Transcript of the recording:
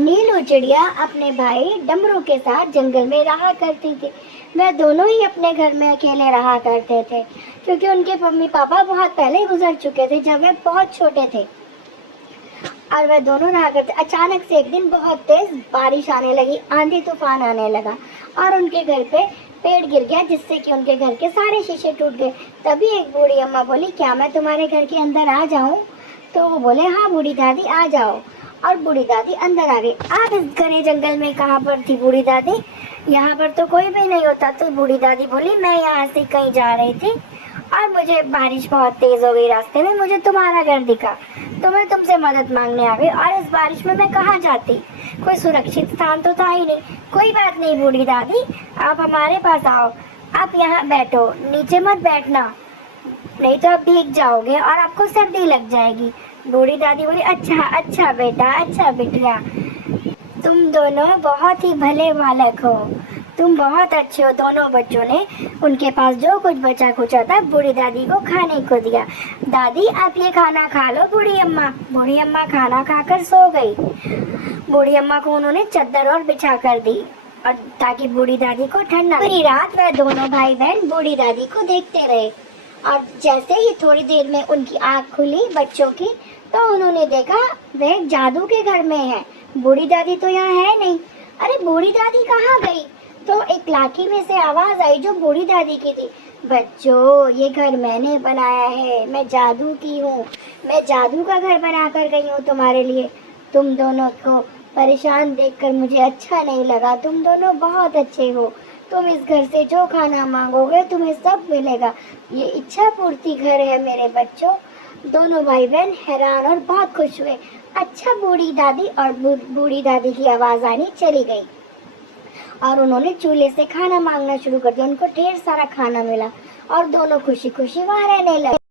नीलू चिड़िया अपने भाई डमरू के साथ जंगल में रहा करती थी। वह दोनों ही अपने घर में अकेले रहा करते थे, क्योंकि उनके मम्मी पापा बहुत पहले गुजर चुके थे जब वे बहुत छोटे थे। और वह दोनों रहा करते। अचानक से एक दिन बहुत तेज बारिश आने लगी, आंधी तूफान आने लगा और उनके घर पे पेड़ गिर गया, जिससे कि उनके घर के सारे शीशे टूट गए। तभी एक बूढ़ी अम्मा बोली, क्या मैं तुम्हारे घर के अंदर आ जाऊं? तो वो बोले, हाँ बूढ़ी दादी आ जाओ। और बूढ़ी दादी अंदर आ गई। आप इस घने जंगल में कहाँ पर थी बूढ़ी दादी? यहाँ पर तो कोई भी नहीं होता। तो बूढ़ी दादी बोली, मैं यहाँ से कहीं जा रही थी और मुझे बारिश बहुत तेज हो गई, रास्ते में मुझे तुम्हारा घर दिखा, तो मैं तुमसे मदद मांगने आ गई। और इस बारिश में मैं कहाँ जाती? कोई सुरक्षित स्थान तो था ही नहीं। कोई बात नहीं बूढ़ी दादी, आप हमारे पास आओ, आप यहाँ बैठो, नीचे मत बैठना, नहीं तो आप भीग जाओगे और आपको सर्दी लग जाएगी। बूढ़ी दादी बोली, अच्छा अच्छा बेटा, अच्छा बिटिया, तुम दोनों बहुत ही भले बालक हो, तुम बहुत अच्छे हो। दोनों बच्चों ने उनके पास जो कुछ बचा खुचा था बूढ़ी दादी को खाने को दिया। दादी आप ये खाना खा लो। बूढ़ी अम्मा खाना खाकर सो गई। बूढ़ी अम्मा को उन्होंने चद्दर और बिछा कर दी, और ताकि बूढ़ी दादी को ठंड ना लगे। पूरी रात वह दोनों भाई बहन बूढ़ी दादी को देखते रहे, और जैसे ही थोड़ी देर में उनकी आँख खुली बच्चों की, तो उन्होंने देखा वह एक जादू के घर में है। बूढ़ी दादी तो यहाँ है नहीं। अरे बूढ़ी दादी कहाँ गई? तो एक लाठी में से आवाज आई जो बूढ़ी दादी की थी, बच्चों ये घर मैंने बनाया है, मैं जादू की हूँ, मैं जादू का घर बना कर गई हूँ तुम्हारे लिए। तुम दोनों को परेशान देखकर मुझे अच्छा नहीं लगा, तुम दोनों बहुत अच्छे हो। तुम इस घर से जो खाना मांगोगे तुम्हें सब मिलेगा। ये इच्छा पूर्ति घर है मेरे बच्चों। दोनों भाई बहन हैरान और बहुत खुश हुए। अच्छा बूढ़ी दादी, और बूढ़ी दादी की आवाज आनी चली गई और उन्होंने चूल्हे से खाना मांगना शुरू कर दिया। उनको ढेर सारा खाना मिला और दोनों खुशी खुशी वहाँ रहने लगे।